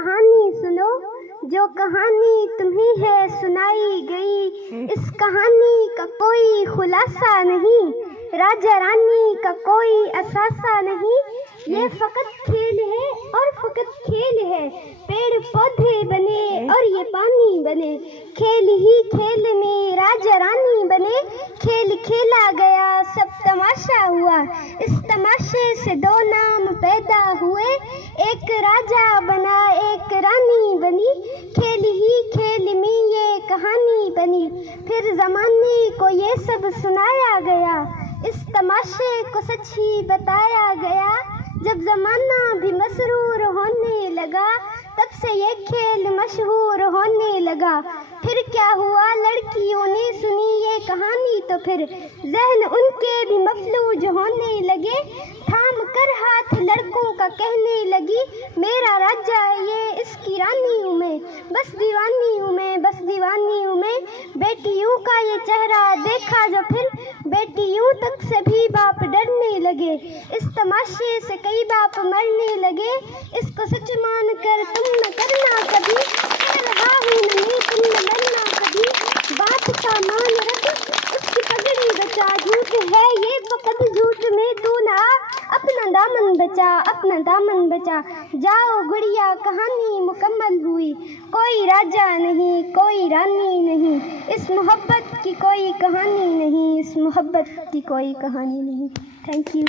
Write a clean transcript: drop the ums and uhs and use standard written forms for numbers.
कहानी सुनो, जो कहानी तुम्हें है सुनाई गई। इस कहानी का कोई खुलासा नहीं, राजा रानी का कोई असासा नहीं। ये फकत खेल है और फकत खेल है, पेड़ पौधे बने और ये पानी बने। खेल ही खेल में राजा रानी बने, खेल खेला गया सब तमाशा हुआ। इस तमाशे से दो नाम पैदा हुए, एक राजा बना एक रानी बनी। खेल ही खेल में ये कहानी बनी, फिर जमाने को ये सब सुनाया गया। इस तमाशे को सच ही बताया गया, जब जमाना भी मसरूर होने लगा, तब से ये खेल मशहूर होने लगा। फिर क्या हुआ, लड़कियों ने सुनी ये कहानी तो फिर जहन उनके भी मफलूज होने लगे। थाम कर हाथ लड़कों का कहने लगी, मेरा राजा ये इसकी रानी हूँ मैं, बस दीवानी हूँ मैं, बस दीवानी हूँ मैं। बेटियों का ये चेहरा देखा जो फिर, बेटियों तक सभी बाप डरने लगे। इस तमाशे से कई बाप मरने लगे, इसको सच मान कर तुम न करना कभी, कह रहा हूँ मैं तुम न मरना कभी। बात का मान रख उसकी पगड़ी बचा, झूठ है ये फकत झूठ में तू ना, अपना दामन बचा अपना दामन बचा। जाओ गुड़िया कहानी मुकम्मल हुई, कोई राजा नहीं कोई रानी नहीं, इस मोहब्बत की कोई कहानी नहीं, इस मोहब्बत की कोई कहानी नहीं। Thank you.